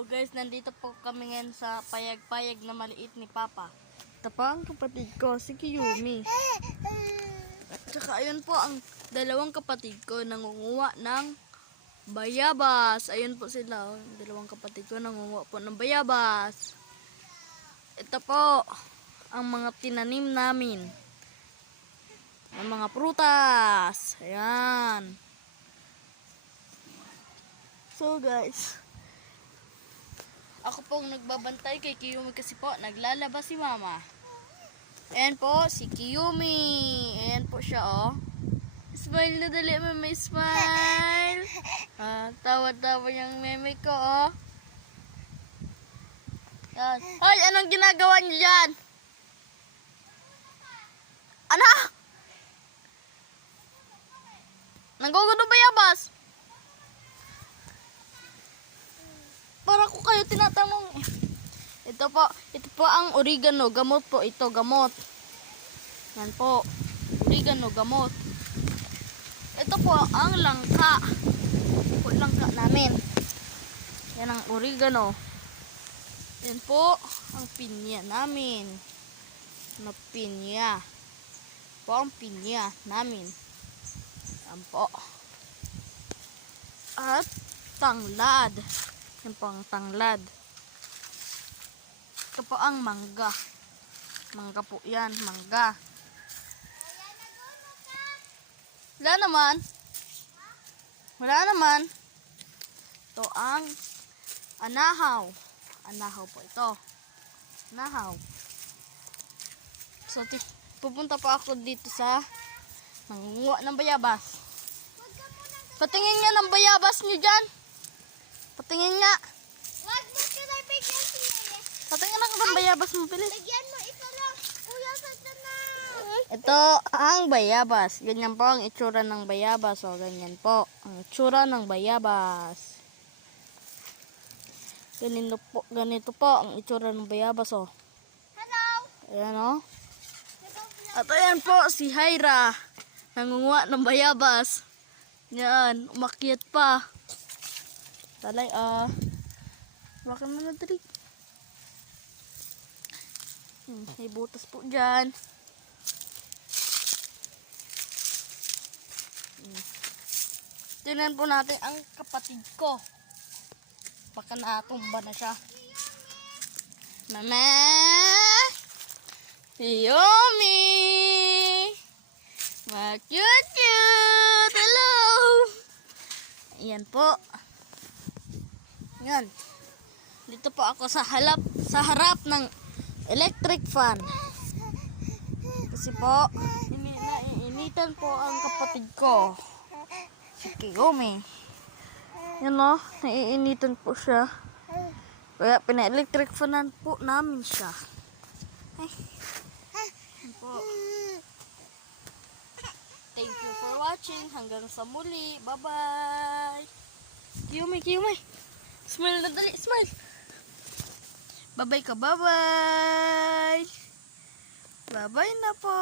So guys, nandito po kami ngayon sa payag-payag na maliit ni Papa. Ito pa ang kapatid ko, si Kiyumi. At saka ayun po ang dalawang kapatid ko nangunguha ng bayabas. Ayun po sila, dalawang kapatid ko nangunguha po ng bayabas. Ito po ang mga tinanim namin. Ang mga prutas. Ayan. So guys, ako pong nagbabantay kay Kiyumi kasi po naglalaba si Mama. Ayan po si Kiyumi. Ayan po siya oh. Smile na dali, meme, smile. Tawa-tawa yung meme ko oh. Yan. Hoy, anong ginagawa niyo dyan? Ano? Nanggugulo bayabas? Para ko kayo tinatanong eh. Ito po ang oregano, gamot po ito, gamot. Yan po, oregano, gamot. Ito po ang langka. Po langka namin. Yan ang oregano. Yan po ang pinya namin. Na pinya. Po ang pinya namin. Yan po. At tanglad. Yan po ang tanglad. Ito po ang mangga. Mangga po yan, mangga. Wala naman. Wala naman. Ito ang anahaw. Anahaw po ito. Anahaw. So, pupunta po ako dito sa nangunguha ng bayabas. Patingin nga ng bayabas nyo dyan. Patingin nga. Wag mo ka bigyan siya. Patingin ako ng bayabas mo, bilis. Bigyan mo isa lang. Kuya, sa na. Ito ang bayabas. Ganyan po ang itsura ng bayabas. O, ganyan po. Ang itsura ng bayabas. Ganito po ang itsura ng bayabas. O. Hello. Ayan o. At ayan po si Hyra. Nangunguha ng bayabas. Yan. Umakyat pa. Talay Baka mo na dali. May butas po dyan. Tingnan po natin ang kapatid ko. Baka natumba na siya. Mama! Kiyumi! Ma-cute-cute! Hello! Ayan po. Yan. Dito po ako sa harap ng electric fan. Kasi po, naiinitan po ang kapatid ko. Si Kiyumi. Yan o, naiinitan po siya. Kaya pina-electric fanan po namin siya. Ay. Yan po. Thank you for watching. Hanggang sa muli. Bye-bye. Kiyumi, Kiyumi. Smile na dali, smile. Bye-bye ka, bye-bye. Bye-bye na po.